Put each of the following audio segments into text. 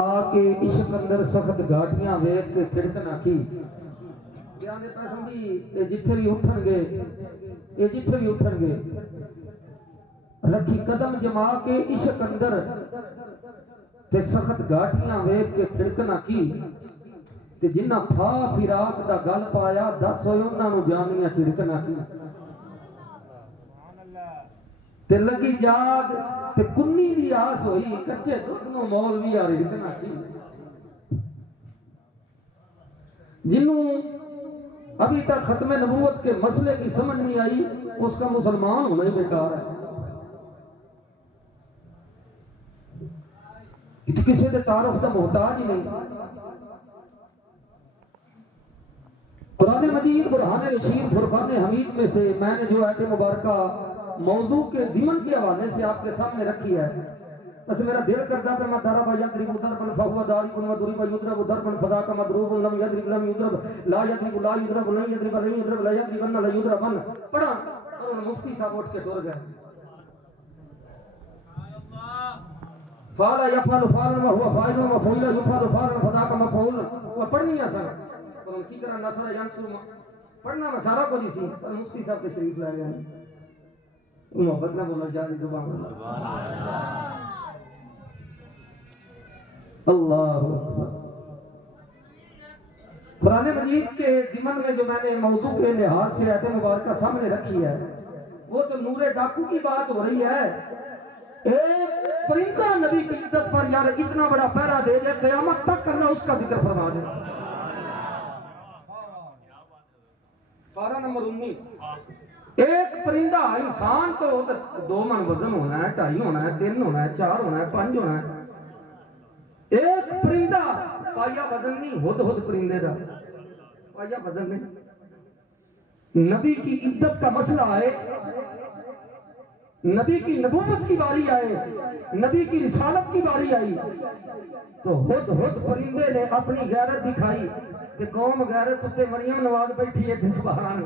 کے عشق اندر سخت گاٹیاں ویکھ کے چھڑکن آکھی بیان دیتا سمجھی جتھے بھی اٹھن گے رکھی قدم جما کے عشق اندر تے سخت گاٹیاں ویکھ کے چھڑکن آکھی تے جنہ پھا فراق دا گل پایا دس ہوئے انہاں نوں جانیاں چھڑکن آکھی تے لگی جاگ تے کنی بھی آس ہوئی کچے دکھنوں مول بھی آ رہی اتنا کی جنہوں ابھی تک ختم نبوت کے مسئلے کی سمجھ نہیں آئی اس کا مسلمان ہونا ہی بیکار ہے. کسی کے تعارف کا محتاج ہی نہیں. قرآن مجید برہان رشید فرقان حمید میں سے میں نے جو آیت مبارکہ موضوع کے ضمن کے حوالے سے آپ کے سامنے رکھی ہے بس میرا دل کرتا ہے میں دارا بھائی یدرب ضربا فهو ضارب وضرب يضرب ضربا فذاك مضروب لم يضرب لم يضرب لا يضرب لا يضرب لن يضرب لن يضرب لا يضربن لا يضربن پڑھا اور مفتی صاحب اٹھ کے ٹر گئے فعل يفعل فعلا وهو فاعل وفعل يفعل فعلا فذاك مفعول وہ پڑھنی ہے سر اور کی طرح نصر ينصر پڑھنا میں سارا کچھ سی پر مفتی صاحب تشریف لے گئے محبت نہ بولا جائے زبان اللہ قرآن مجید کے ضمن میں جو میں نے موضوع کے لحاظ سے آیت مبارکہ سامنے رکھی ہے وہ تو نور ڈاکو کی بات ہو رہی ہے. ایک پرندہ نبی کی عزت پر یار اتنا بڑا پہرا دے دے قیامت تک اللہ اس کا ذکر فرما دے. پارہ نمبر 19 ایک پرندہ انسان تو 2 من وزن ہونا ہے 2.5 ہونا ہے 3 ہونا ہے 4 ہونا ہے 5 ہونا ہے. ایک پرندہ پایا وزن نہیں ہد پرندے دا پایا وزن نہیں. نبی کی عزت کا مسئلہ آئے نبی کی نبوت کی باری آئے نبی کی رسالت کی باری آئی تو ہد پرندے نے اپنی غیرت دکھائی کہ قوم غیرت اتے مریم نواز بیٹھی ہے سبحان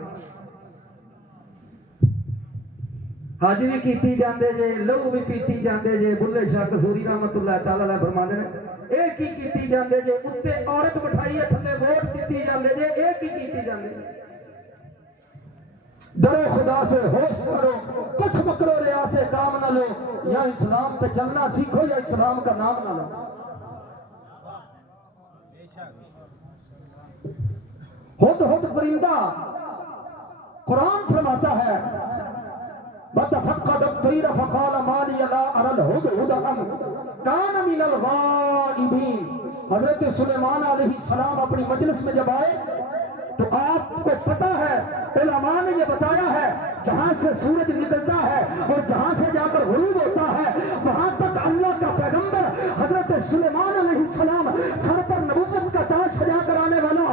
حج بھی کیتی جاندے جے لہو بھی پیتی جاندے جے بلے شاہ قصوری رحمت اللہ تعالی علیہ فرماندے نے اے کی کیتی جاندے جے اتے عورت بٹھائی ہے تھلے ووٹ دتی جاندے جے اے کی کیتی جاندے. ڈرو خدا سے ہوش کرو کچھ مکرو ریا سے کام نہ لو یا اسلام پہ چلنا سیکھو یا اسلام کا نام نہ لو. ہد پرندہ قرآن فرماتا ہے فَتَفَقَّدَ الطَّيْرَ فَقَالَ مَا لِيَ لَا أَرَى الْهُدْهُدَ أَمْ كَانَ مِنَ الْغَائِبِينَ. حضرت سلیمان علیہ السلام اپنی مجلس میں جب آئے تو آپ کو پتہ ہے علماء نے یہ بتایا ہے جہاں سے سورج نکلتا ہے اور جہاں سے جا کر غروب ہوتا ہے وہاں تک اللہ کا پیغمبر حضرت سلیمان علیہ السلام سر پر نبوت کا تاج سجا کر آنے والا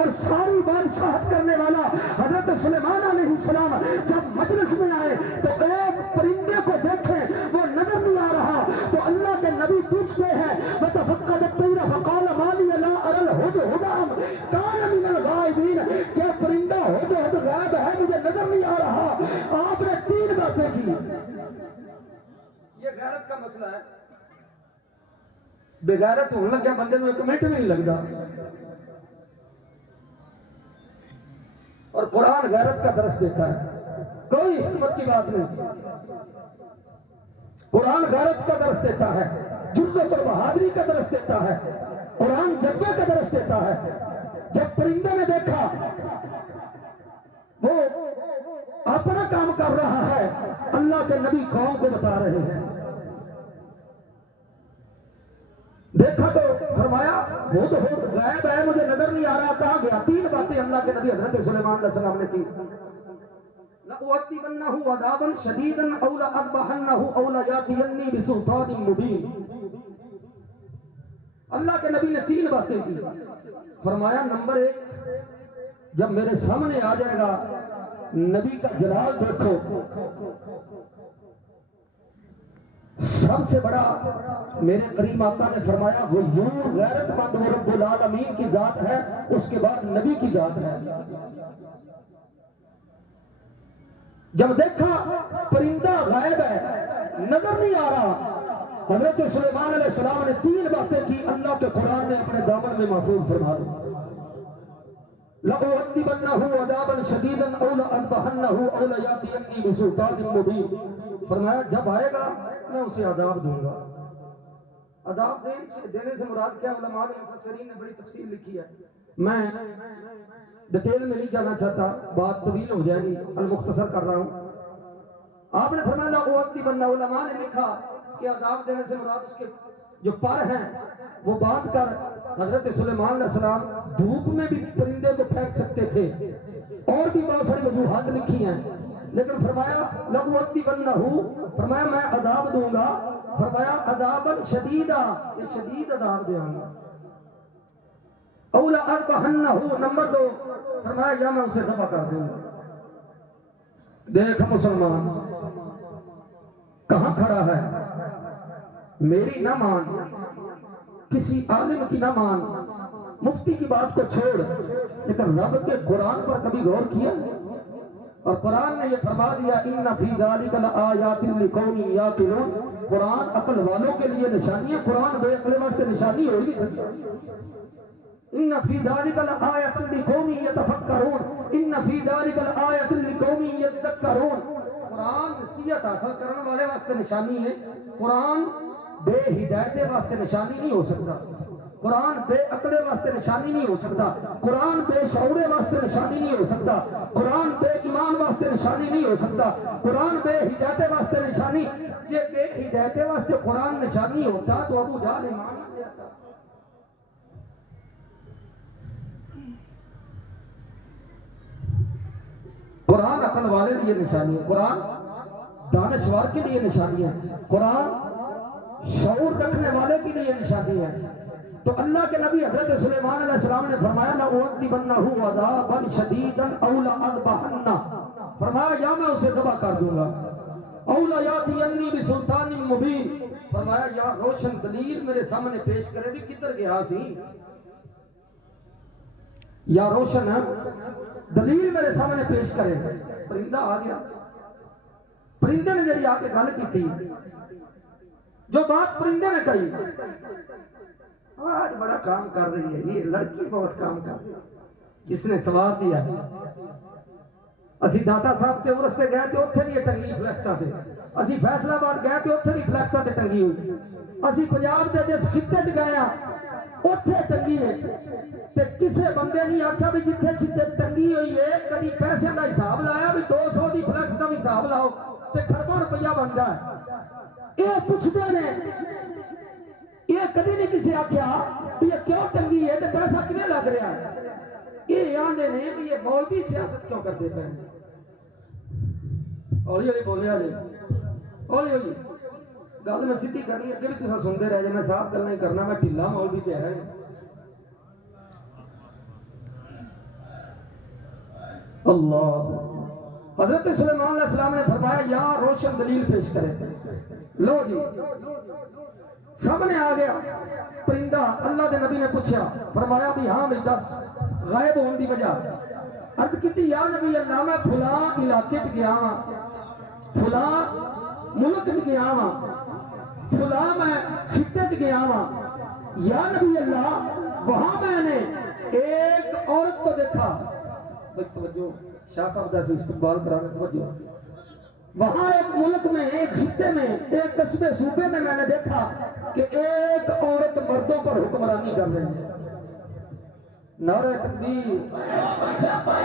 اور ساری بادشاہت کرنے والا حضرت سلیمان علیہ السلام جب مجلس میں آئے تو ایک پرندے کو دیکھیں وہ نظر نہیں آ رہا تو اللہ کے نبی پوچھتے ہیں وَتَفَقَّدَ الطَّيْرَ فَقَالَ مَا لِيَ لَا أَرَى الْهُدْهُدَ أَمْ كَانَ مِنَ الْغَائِبِينَ. کیا پرندہ ہد غائب ہے مجھے نظر نہیں آ رہا. آپ نے 3 باتیں کی. یہ غیرت کا مسئلہ ہے. بغیرت ہونے لگا بندے کو 1 منٹ بھی نہیں لگتا اور قرآن غیرت کا درس دیتا ہے کوئی حکمت کی بات نہیں. قرآن غیرت کا درس دیتا ہے جرأت اور بہادری کا درس دیتا ہے قرآن جذبے کا درس دیتا ہے. جب پرندے نے دیکھا وہ اپنا کام کر رہا ہے اللہ کے نبی قوم کو بتا رہے ہیں. دیکھا تو فرمایا ہد غائب ہے مجھے نظر نہیں آ رہا. کہا گیا 3 باتیں اللہ کے نبی حضرت سلیمان علیہ السلام نے کی. لَأُعَذِّبَنَّهُ عَذَابًا شَدِيدًا أَوْ لَأَذْبَحَنَّهُ أَوْ لَيَأْتِيَنِّي بِسُلْطَانٍ مُبِينٍ. اللہ کے نبی نے 3 باتیں کی. فرمایا نمبر 1 جب میرے سامنے آ جائے گا نبی کا جلال دیکھو سب سے بڑا میرے کریم آقا نے فرمایا وہ یوں غیرت مند وہ رب العالمین کی ذات ہے اس کے بعد نبی کی ذات ہے. جب دیکھا پرندہ غائب ہے نظر نہیں آ رہا حضرت سلیمان علیہ السلام نے 3 باتیں کی، اللہ کے قرآن نے اپنے دامن میں محفوظ فرما دی۔ لَأُعَذِّبَنَّهُ عَذَابًا شَدِيدًا أَوْ لَأَذْبَحَنَّهُ أَوْ لَيَأْتِيَنِّي بِسُلْطَانٍ مُبِينٍ، فرمایا جب آئے گا میں اسے عذاب دوں گا۔ عذاب دینے سے مراد کیا؟ علماء مفسرین نے بڑی تفصیل لکھی ہے، میں ڈیٹیل میں نہیں جانا چاہتا، بات طویل ہو جائے گی، المختصر کر رہا ہوں۔ آپ نے فرمایا لَأُعَذِّبَنَّهُ، علماء نے لکھا کہ عذاب دینے سے مراد اس کے جو پر ہیں وہ باندھ کر حضرت سلیمان علیہ السلام دھوپ میں بھی پرندے کو پھینک سکتے تھے، اور بھی بہت ساری وجوہات لکھی ہیں، لیکن فرمایا لَأُعَذِّبَنَّهُ، فرمایا میں عذاب دوں گا، فرمایا عذابًا شدیدا، یہ شدید عذاب دوں گا، أَوْ لَأَذْبَحَنَّهُ، نمبر 2 فرمایا یا میں اسے ذبح کر دوں گا۔ دیکھ مسلمان کہاں کھڑا ہے، میری نہ مان، کسی عالم کی نہ مان، مفتی کی بات کو چھوڑ، لیکن رب کے قرآن پر کبھی غور کیا؟ اور قرآن نے یہ فرما دیا إِنَّ فِي ذَلِكَ لَآيَاتٍ لِقَوْمٍ يَعْقِلُونَ، قرآن عقل والوں کے لیے نشانی ہے، قرآن بے عقل واسطے نشانی ہو ہی نہیں سکتا۔ إِنَّ فِي ذَلِكَ لَآيَةً لِقَوْمٍ يَتَفَكَّرُونَ، إِنَّ فِي ذَلِكَ لَآيَةً لِقَوْمٍ يَذَّكَّرُونَ، قرآن نصیحت حاصل کرنے والے واسطے نشانی ہے، قرآن بے ہدایت واسطے نشانی نہیں ہو سکتا، قرآن بے عقل واسطے نشانی نہیں ہو سکتا، قرآن بے شعور واسطے نشانی نہیں ہو سکتا، قرآن بے ایمان واسطے نشانی نہیں ہو سکتا، قرآن بے ہدایت واسطے نشانی، یہ بے ہدایت واسطے قرآن نشانی ہوتا تو ابو جہل ایمان نہ لے آتا۔ قرآن عقل والے لیے نشانی ہے، قرآن دانشور کے لیے نشانی ہے، قرآن شعور رکھنے والے کے لیے نشانی ہے۔ تو اللہ کے نبی حضرت سلیمان علیہ السلام نے فرمایا لَأُعَذِّبَنَّهُ عَذَابًا شَدِيدًا أَوْ لَأَذْبَحَنَّهُ، فرمایا یا میں اسے ذبح کر دوں گا، أَوْ لَيَأْتِيَنِّي بِسُلْطَانٍ مُبِينٍ، فرمایا یا روشن دلیل میرے سامنے پیش کرے بھی، کدھر گیا سی، یا روشن دلیل میرے سامنے پیش کرے۔ پرندہ آ گیا، پرندے نے جڑی آ کے گل کی تھی، جو بات پرندے نے کہی، آج بڑا کام کر رہی ہے یہ لڑکی، بہت کام کر رہی ہے، جس نے سواب دیا۔ اسی داتا صاحب کے عرس سے گئے تھے، اتھے بھی یہ ٹنگی فلیکساں تھے، اسی فیصلہ آباد گئے تھے، اتھے بھی فلیکساں تے ٹنگی ہوئی، اسی پنجاب دے جس خطے چ گئے اتھے ٹنگی ہے، تے کسے بندے نہیں آکھا بھی جتھے چھتے ٹنگی ہوئی ہے کدی پیسے دا حساب لایا بھی 200 دی فلیکس دا حساب لاؤ تے خربوں روپیہ بن جائے۔ یہ پوچھتے نے، یہ کدی نہیں کسی آکھیا بھی یہ کیوں ٹنگی ہے تے پیسہ کنے لگ رہا ہے، یہ آندے نے بھی یہ مولوی سیاست کیوں کرتے پہ۔ اولی اولی بولے آلے، اولی اولی گل میں سیدھی کرنی، اگے بھی تساں سنتے رہ جائے، میں صاف گل نہیں کرنا، میں ڈھیلا مولوی کہہ رہا ہوں۔ اللہ، حضرت سلیمان علیہ السلام نے فرمایا یا روشن دلیل پیش کرے، لو جی سامنے آ گیا پرندہ۔ اللہ کے نبی نے پوچھا، فرمایا بھی ہاں بھی دس غائب ہونے دی وجہ، عرض کیتی یا نبی اللہ میں فلاں علاقے چ گیا ہاں، فلاں ملک چ گیا ہاں، فلاں میں خطے چ گیا ہاں، یا نبی اللہ وہاں میں نے ایک عورت کو دیکھا، توجہ شاہ صاحب کا استقبال کرانے، توجہ، وہاں ایک ملک میں، ایک خطے میں، ایک قصبے صوبے میں میں نے دیکھا کہ ایک عورت مردوں پر حکمرانی کر رہی ہے۔ نعرہ تکبیر!